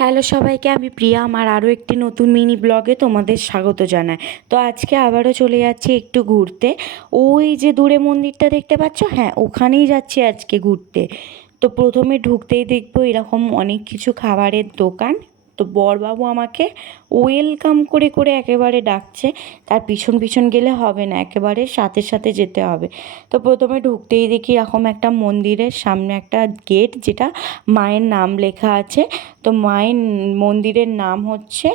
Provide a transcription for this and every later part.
Hello সবাইকে, আমি প্রিয়া। আমার আরও একটি নতুন মিনি ব্লগে তোমাদের স্বাগত জানাই। তো আজকে আবারও চলে যাচ্ছি একটু ঘুরতে। ওই যে দূরে মন্দিরটা দেখতে পাচ্ছ, হ্যাঁ ওখানেই যাচ্ছি আজকে ঘুরতে। তো প্রথমে ঢুকতেই দেখবো এরকম অনেক কিছু খাবারের দোকান। তো বরবাবু আমাকে ওয়েলকাম করে করে একেবারে ডাকছে। তার পিছন পিছন গেলে হবে না, একেবারে সাথে সাথে যেতে হবে। তো প্রথমে ঢুকতেই দেখি এরকম একটা মন্দিরের সামনে একটা গেট, যেটা মায়ের নাম লেখা আছে। তো মায়ের মন্দিরের নাম হচ্ছে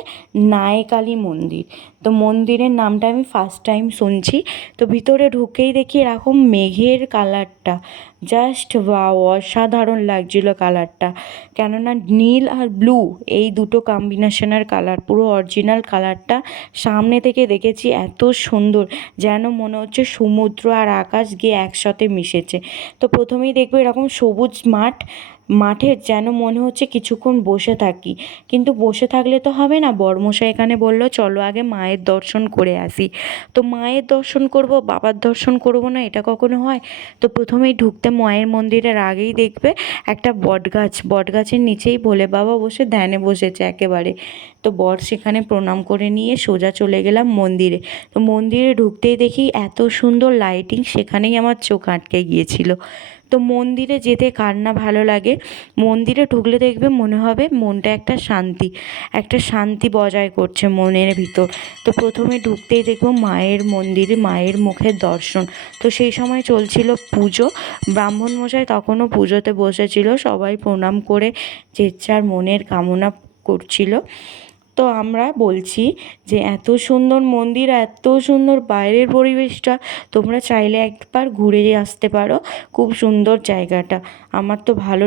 নায়কালী মন্দির। তো মন্দিরের নামটা আমি ফার্স্ট টাইম শুনছি। তো ভিতরে ঢুকেই দেখি এরকম মেঘের কালারটা জাস্ট ওয়াও, অসাধারণ লাগছিল কালারটা। কেননা নীল আর ব্লু এই দুটো কম্বিনেশনের কালার, পুরো অরিজিনাল কালারটা সামনে থেকে দেখেছি, এত সুন্দর যেন মনে হচ্ছে সমুদ্র আর আকাশ গিয়ে একসাথে মিশেছে। তো প্রথমেই দেখবো এরকম সবুজ মাঠে যেন মনে হচ্ছে কিছুক্ষণ বসে থাকি, কিন্তু বসে থাকলে তো হবে না। বর্মশাই এখানে বললো চলো আগে মায়ের দর্শন করে আসি। তো মায়ের দর্শন করব, বাবার দর্শন করব না, এটা কখনো হয়? তো প্রথমেই ঢুকতে মায়ের মন্দিরের আগেই দেখবে একটা বটগাছের নিচেই ভোলে বাবা বসে ধ্যানে বসেছে একেবারে। তো বর সেখানে প্রণাম করে নিয়ে সোজা চলে গেলাম মন্দিরে। তো মন্দিরে ঢুকতেই দেখি এত সুন্দর লাইটিং, সেখানেই আমার চোখ আটকে গিয়েছিল। তো মন্দিরে যেতে কার না ভালো লাগে? মন্দিরে ঢুকলে দেখবে মনে হবে মনটা একটা শান্তি বজায় করছে মনের ভিতর। তো প্রথমে ঢুকতেই দেখবো মায়ের মন্দিরে মায়ের মুখের দর্শন। তো সেই সময় চলছিল পুজো, ব্রাহ্মণমশাই তখনও পুজোতে বসেছিল, সবাই প্রণাম করে যে যার মনের কামনা করছিল। তো আমরা বলছি যে এত সুন্দর মন্দির, এত সুন্দর বাইরের পরিবেশটা, তোমরা চাইলে একবার ঘুরে আসতে পারো। খুব সুন্দর জায়গাটা, আমার তো ভালো